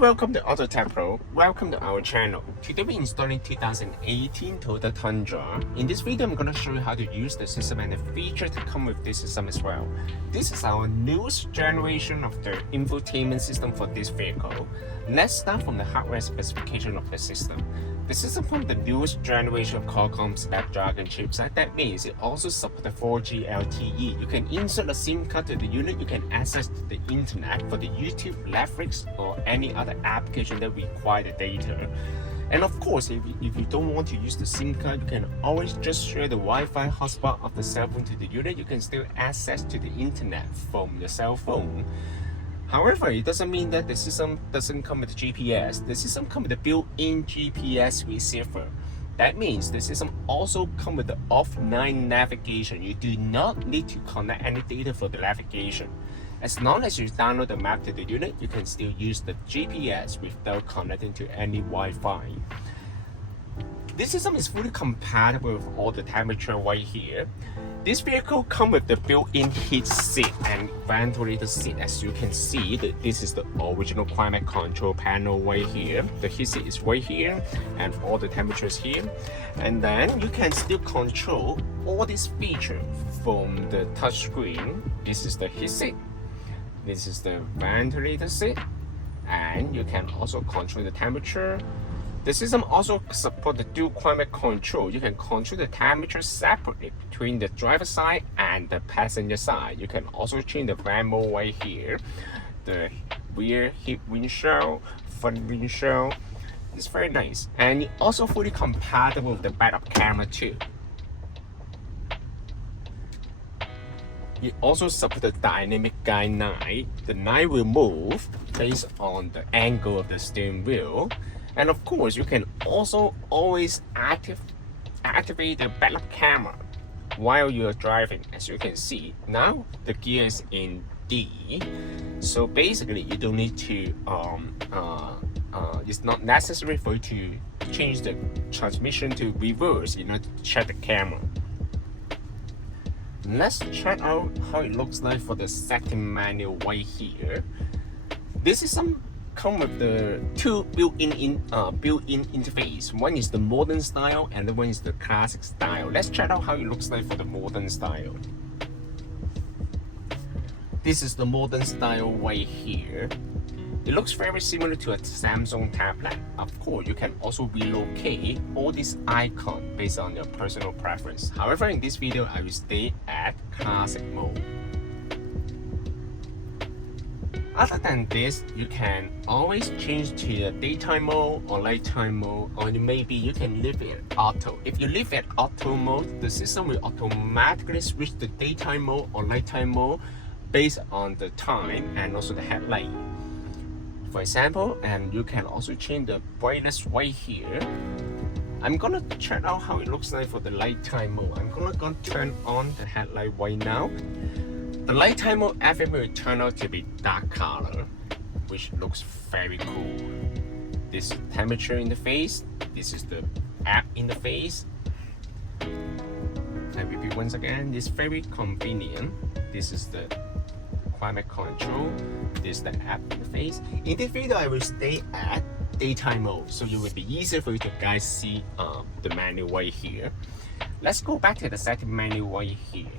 welcome to AutoTecPro. Welcome to our channel. Today we're installing 2018 Toyota Tundra. In this video, I'm going to show you how to use the system and the features that come with this system as well. This is our newest generation of the infotainment system for this vehicle. Let's start from the hardware specification of the system. The system from the newest generation of Qualcomm Snapdragon chipset. That means it also supports the 4G LTE. You can insert a SIM card to the unit. You can access the internet for the YouTube, Netflix, or any other application that require the data. And of course, if you don't want to use the SIM card, you can always just share the Wi-Fi hotspot of the cell phone to the unit. You can still access to the internet from your cell phone. However, it doesn't mean that the system doesn't come with GPS. The system comes with a built-in GPS receiver. That means the system also comes with the offline navigation. You do not need to connect any data for the navigation. As long as you download the map to the unit, you can still use the GPS without connecting to any Wi-Fi. This system is fully compatible with all the temperature right here. This vehicle comes with the built-in heat seat and ventilator seat. As you can see, this is the original climate control panel right here. The heat seat is right here and all the temperatures here. And then you can still control all these features from the touch screen. This is the heat seat. This is the ventilator seat. And you can also control the temperature. The system also supports the dual climate control. You can control the temperature separately between the driver side and the passenger side. You can also change the van mode right here. The rear heat windshield, front windshield. It's very nice. And it's also fully compatible with the backup camera too. It also supports the dynamic guide 9. The 9 will move based on the angle of the steering wheel. And of course, you can also always activate the backup camera while you're driving. As you can see, now the gear is in D. So basically, you don't need to, it's not necessary for you to change the transmission to reverse in order to check the camera. Let's check out how it looks like for the setting manual right here. This is come with the two built-in interface. One is the modern style and the one is the classic style. Let's check out how it looks like for the modern style. This is the modern style right here. It looks very similar to a Samsung tablet. Of course, you can also relocate all these icons based on your personal preference. However, in this video, I will stay at classic mode. Other than this, you can always change to the daytime mode or nighttime mode, or maybe you can leave it auto. If you leave it auto mode, the system will automatically switch to daytime mode or nighttime mode based on the time and also the headlight. For example, and you can also change the brightness right here. I'm gonna check out how it looks like for the nighttime mode. I'm gonna turn on the headlight right now. The nighttime mode, everything will turn out to be dark color, which looks very cool. This temperature interface, this is the app interface. I repeat once again, it's very convenient. This is the climate control, this is the app interface. In this video, I will stay at daytime mode, so it will be easier for you to guys see the menu right here. Let's go back to the setting menu right here.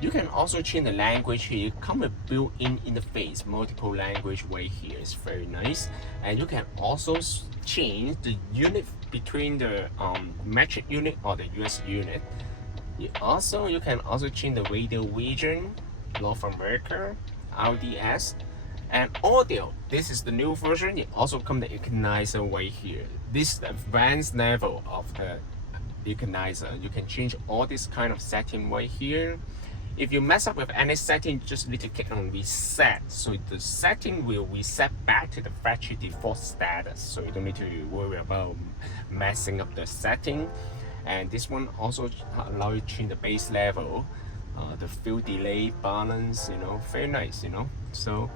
You can also change the language here. Come with built-in interface, multiple language right here. It's very nice. And you can also change the unit between the metric unit or the US unit. You can also change the radio region, North America, RDS, and audio. This is the new version. It also comes the equalizer right here. This is the advanced level of the equalizer. You can change all this kind of setting right here. If you mess up with any setting, you just need to click on reset. So the setting will reset back to the factory default status. So you don't need to worry about messing up the setting. And this one also allows you to change the base level, the fuel delay, balance, very nice, So,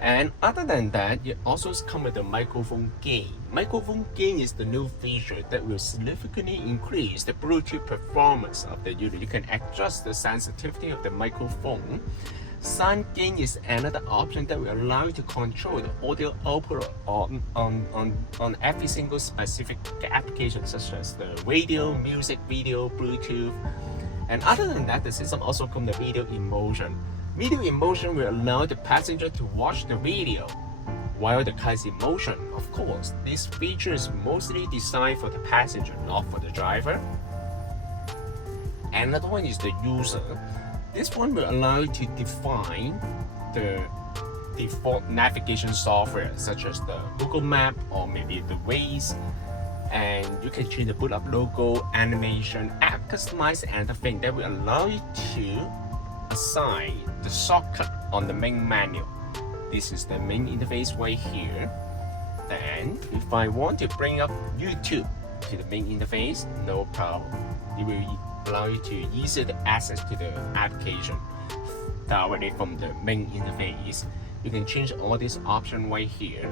and other than that, it also comes with the microphone gain. Microphone gain is the new feature that will significantly increase the Bluetooth performance of the unit. You can adjust the sensitivity of the microphone Sound gain is another option that will allow you to control the audio output on every single specific application, such as the radio, music, video, Bluetooth. And other than that, the system also comes with video emotion. Video emotion will allow the passenger to watch the video while the car is in motion. Of course, this feature is mostly designed for the passenger, not for the driver. Another one is the user. This one will allow you to define the default navigation software, such as the Google Map or maybe the Waze, and you can change the boot up logo, animation, app customize, and the thing that will allow you to assign the shortcut on the main menu. This is the main interface right here. And if I want to bring up YouTube to the main interface, no problem. It will allow you to easily access to the application directly from the main interface. You can change all these options right here.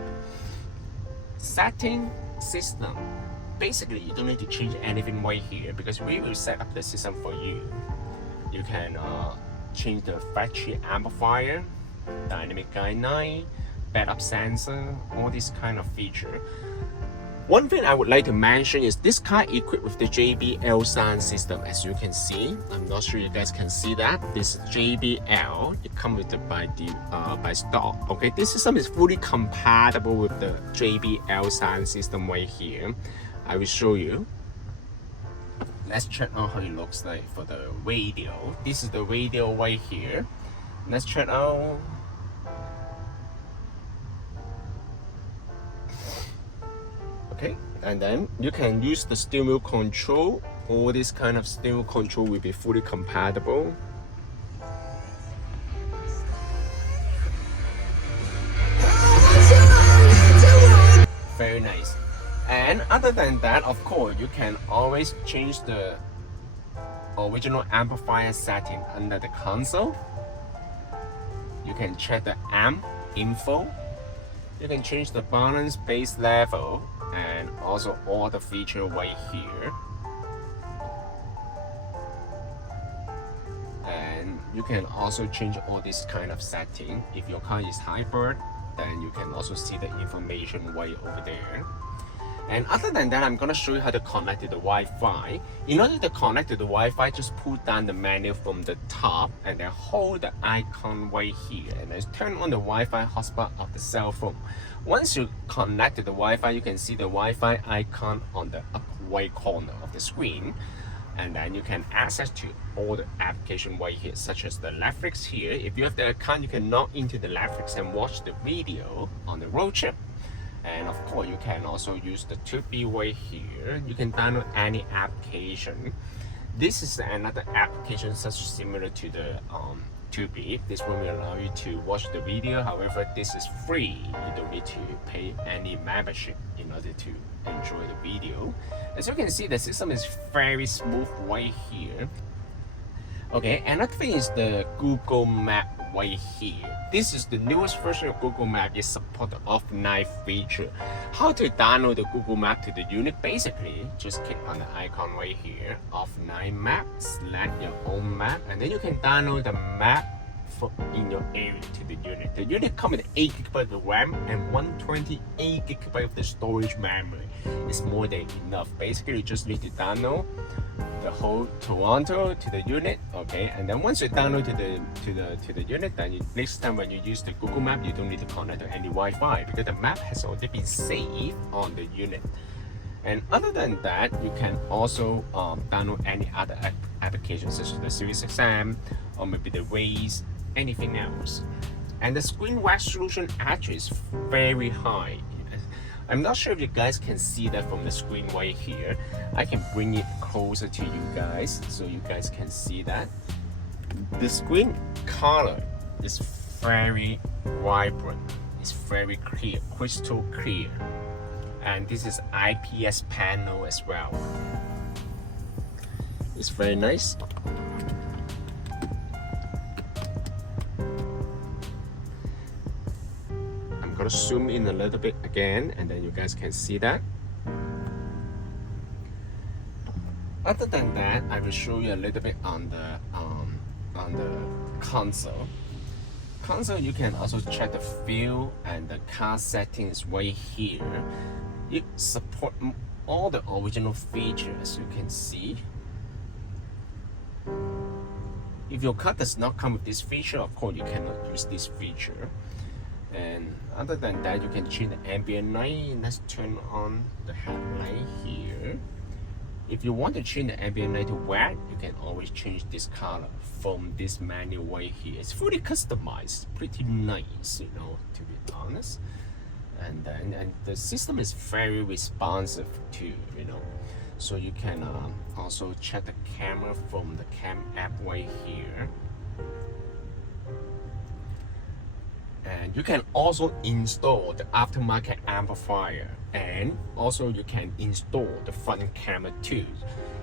Setting system. Basically, you don't need to change anything right here because we will set up the system for you. You can change the factory amplifier, dynamic guideline, backup sensor, all this kind of feature. One thing I would like to mention is this car equipped with the JBL sound system. As you can see, I'm not sure you guys can see that. This JBL, it comes with it by stock. Okay, this system is fully compatible with the JBL sound system right here. I will show you. Let's check out how it looks like for the radio. This is the radio right here. Let's check out. Okay, and then you can use the steering wheel control. All this kind of steering wheel control will be fully compatible. Very nice. And other than that, of course, you can always change the original amplifier setting under the console. You can check the amp info. You can change the balance, bass level, and also all the features right here. And you can also change all this kind of setting. If your car is hybrid, then you can also see the information right over there. And other than that, I'm gonna show you how to connect to the Wi-Fi. In order to connect to the Wi-Fi, just pull down the menu from the top and then hold the icon right here and then turn on the Wi-Fi hotspot of the cell phone. Once you connect to the Wi-Fi, you can see the Wi-Fi icon on the upper right corner of the screen. And then you can access to all the application right here, such as the Netflix here. If you have the account, you can log into the Netflix and watch the video on the road trip. And of course, you can also use the 2B right here. You can download any application. This is another application such similar to the 2B. This one will allow you to watch the video. However, this is free. You don't need to pay any membership in order to enjoy the video. As you can see, the system is very smooth right here. Okay, another thing is the Google Map right here. This is the newest version of Google Map. It supports the offline feature. How to download the Google Map to the unit? Basically, just click on the icon right here, offline map, select your own map, and then you can download the map in your area to the unit. The unit comes with 8 GB of RAM and 128 GB of the storage memory. It's more than enough. Basically, you just need to download the whole Toronto to the unit, okay? And then once you download to the unit, then next time when you use the Google Map, you don't need to connect to any Wi-Fi because the map has already been saved on the unit. And other than that, you can also download any other applications such as the Sirius XM or maybe the Waze, anything else. And the screen resolution actually is very high. I'm not sure if you guys can see that from the screen right here. I can bring it closer to you guys so you guys can see that. The screen color is very vibrant. It's very clear, crystal clear. And this is IPS panel as well. It's very nice. I'm gonna zoom in a little bit again, and then you guys can see that. Other than that, I will show you a little bit on the console. console, you can also check the fuel and the car settings right here. It supports all the original features you can see. If your car does not come with this feature, of course you cannot use this feature. And other than that, you can change the ambient light. Let's turn on the headlight here. If you want to change the ambient light to white, you can always change this color from this menu right here. It's fully customized, pretty nice, you know, to be honest. And the system is very responsive too, you know. So you can also check the camera from the cam app right here. And you can also install the aftermarket amplifier, and also you can install the front camera too.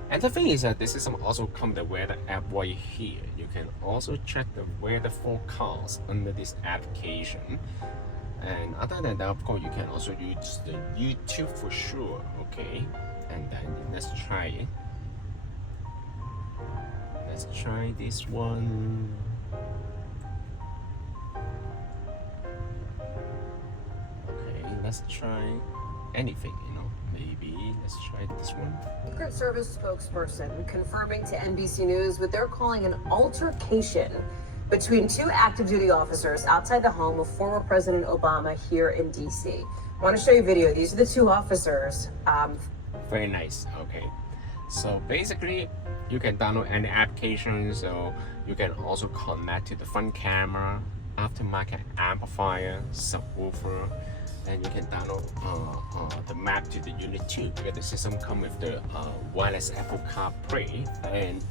And the thing is that the system also comes with the weather app right here. You can also check the weather forecast under this application. And other than that, of course, you can also use the YouTube for sure, okay? And then let's try it. Let's try this one. Let's try anything, you know. Maybe let's try this one. Secret Service spokesperson confirming to NBC News what they're calling an altercation between two active duty officers outside the home of former President Obama here in DC. I want to show you a video. These are the two officers. Very nice. Okay. So basically, you can download any application. So you can also connect to the front camera, aftermarket amplifier, subwoofer. And you can download the map to the unit too, because the system comes with the wireless Apple CarPlay, and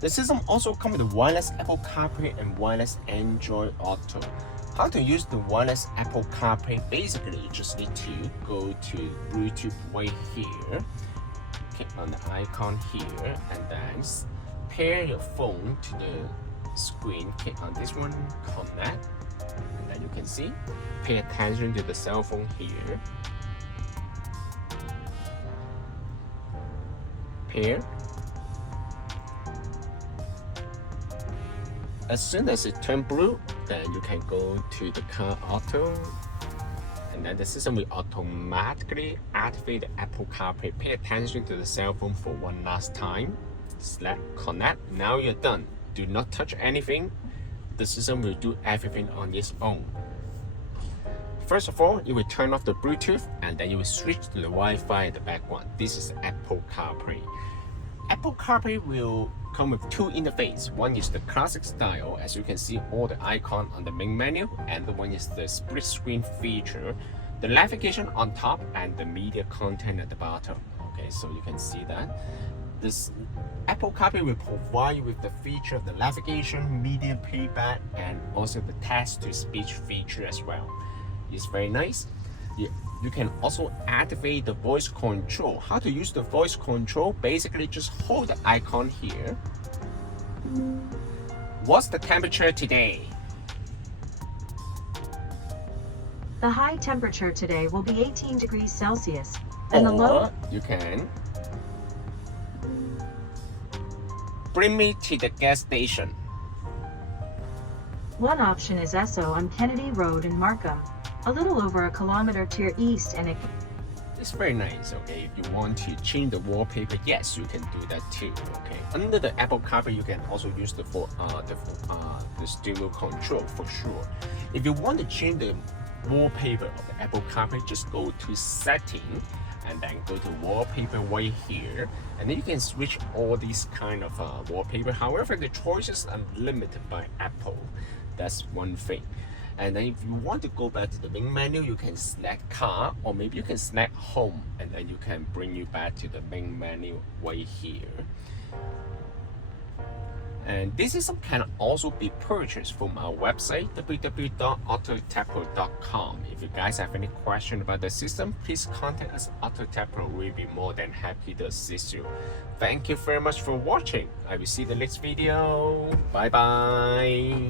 the system also comes with the wireless Apple CarPlay and wireless Android Auto. How to use the wireless Apple CarPlay? Basically, you just need to go to Bluetooth right here, click on the icon here, and then pair your phone to the screen. Click on this one, connect. And then you can see, pay attention to the cell phone here. Pair. As soon as it turns blue, then you can go to the car auto. And then the system will automatically activate the Apple CarPlay. Pay attention to the cell phone for one last time. Select connect. Now you're done. Do not touch anything. The system will do everything on its own. First of all, you will turn off the Bluetooth, and then you will switch to the Wi-Fi in the background. This is Apple CarPlay. Apple CarPlay will come with two interfaces. One is the classic style, as you can see all the icons on the main menu, and the one is the split screen feature, the navigation on top and the media content at the bottom. Okay, so you can see that. This Apple CarPlay will provide you with the feature of the navigation, media playback, and also the text-to-speech feature as well. It's very nice. You can also activate the voice control. How to use the voice control? Basically, just hold the icon here. What's the temperature today? The high temperature today will be 18 degrees Celsius, and the low... You can bring me to the gas station. One option is Esso on Kennedy Road in Markham, a little over a kilometer to your east, and it's very nice. Okay, if you want to change the wallpaper, yes, you can do that too. Okay, under the Apple CarPlay, you can also use the stereo control for sure. If you want to change the wallpaper of the Apple CarPlay, just go to setting and then go to wallpaper right here, and then you can switch all these kind of wallpaper. However, the choices are limited by Apple. That's one thing. And then if you want to go back to the main menu, you can select car, or maybe you can select home, and then you can bring you back to the main menu right here. And this system can also be purchased from our website, www.AutoTecPro.com. If you guys have any question about the system, please contact us. AutoTecPro will be more than happy to assist you. Thank you very much for watching. I will see you in the next video. Bye bye.